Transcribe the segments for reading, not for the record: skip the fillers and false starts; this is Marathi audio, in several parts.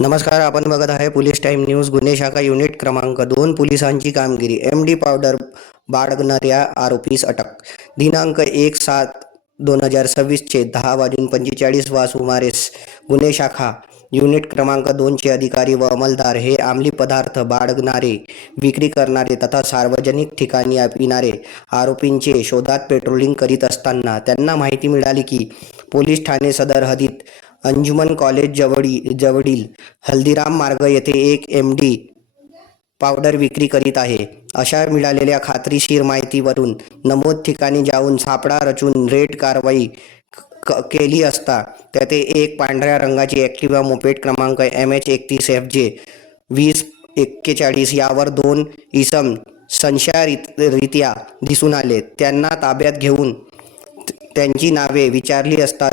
नमस्कार, आपण बघत आहे पोलीस टाइम न्यूज. गुन्हे शाखा युनिट क्रमांक 2 पोलिसांची कामगिरी. एमडी पावडर बाळगणाऱ्या आरोपीस अटक. दिनांक 1/7/2026 चे 10:45 सुमारेस गुन्हे शाखा युनिट क्रमांक 2 चे अधिकारी व अंमलदार हे अंमली पदार्थ बाळगणारे, विक्री करणारे तथा सार्वजनिक ठिकाणी पिणारे आरोपींचे शोधात पेट्रोलिंग करीत असताना त्यांना माहिती मिळाली की पोलीस ठाणे सदर हद्दीत अंजुमन कॉलेज जवळील हल्दीराम मार्ग येथे एक एमडी पावडर विक्री करीत आहे. अशा मिळालेल्या खात्रीशीर माहितीवरून नमूद ठिकाणी जाऊन सापळा रचून रेड कारवाई केली असता त्यात एक पांढऱ्या रंगाची ॲक्टिवा मोपेड क्रमांक MH31FJ 2041 यावर 2 इसम संशयितरित्या दिसून आले. त्यांना ताब्यात घेऊन त्यांची नावे विचारली असता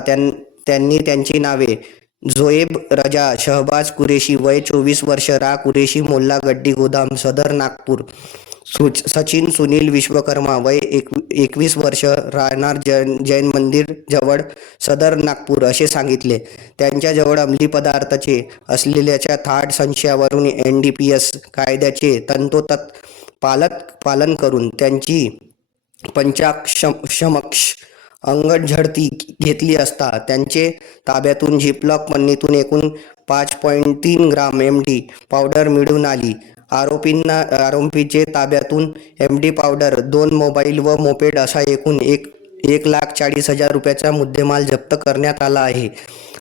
त्यांनी त्यांची नावे जोएब रजा शहबाज कुरेशी वय 24 वर्ष, रा कुरेशी, मोल्ला गड्डी गोदाम सदर नागपूर, सचिन सुनील विश्वकर्मा वय 21 वर्ष, राहणार जैन मंदिर जवळ सदर नागपूर असे सांगितले. त्यांच्याजवळ अंमली पदार्थाचे असलेल्याच्या थाट संशयावरून NDPS कायद्याचे तंतोतत पालन करून त्यांची पंचाक्षमक्ष अंगठ झडती घेतली असता त्यांचे ताब्यातून झिपलॉक पन्नीतून एकूण 5.3 ग्राम MD पावडर मिळून आली. आरोपीचे ताब्यातून MD पावडर, 2 मोबाईल व मोपेड असा एकूण 1,40,000 रुपयाचा मुद्देमाल जप्त करण्यात आला आहे.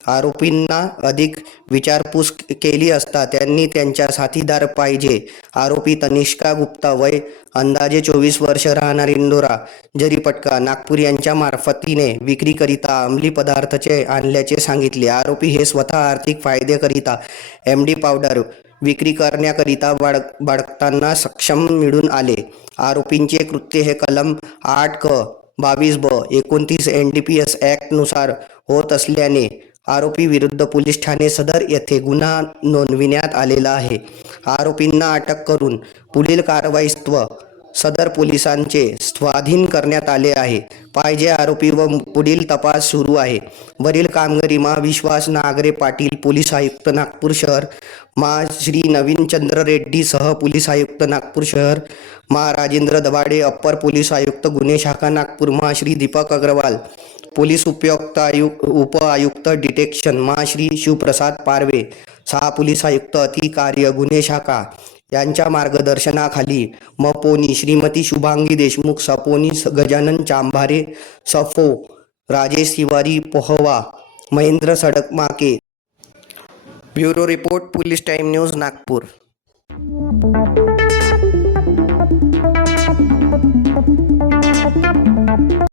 आरोपींना अधिक विचारपूस केली असता त्यांनी त्यांच्या साथीदार पाहिजे आरोपी तनिष्का गुप्ता वय अंदाजे 24 वर्ष, राहणार इंदोरा जरीपटका नागपूर यांच्या मार्फतीने विक्रीकरिता अंमली पदार्थाचे आणल्याचे सांगितले. आरोपी हे स्वतः आर्थिक फायद्याकरिता MD पावडर विक्री करण्याकरिता बाळगताना सक्षम मिळून आले. आरोपींचे कृत्य हे कलम 8 क 22 ब 29 NDPS ॲक्ट नुसार होत असल्याने आरोपी विरुद्ध पोलीस ठाणे सदर येथे गुन्हा नोंदविण्यात आलेला आहे. आरोपींना अटक करून पुढील कारवाईस्तव सदर पोलिसांचे स्वाधीन करण्यात आले आहे. पाहिजे आरोपी व पुढील तपास सुरू आहे. वरील कामगिरी मा विश्वास नागरे पाटील, पोलीस आयुक्त नागपूर शहर, मा श्री नवीन चंद्र रेड्डी, सह पोलीस आयुक्त नागपूर शहर, मा राजेंद्र दबाडे, अप्पर पोलीस आयुक्त गुन्हे शाखा नागपूर, मा श्री दीपक अग्रवाल, पोलीस उप आयुक्त डिटेक्शन, मा श्री शिवप्रसाद पारवे, सहा पोलीस आयुक्त अतिकार्य गुन्हे शाखा यांच्या मार्गदर्शनाखाली मपोनी श्रीमती शुभांगी देशमुख, सपोनी गजानन चांभारे, सफो राजेश तिवारी पोहवा, Mahendra Sadakmake. Bureau report, police time news, Nagpur.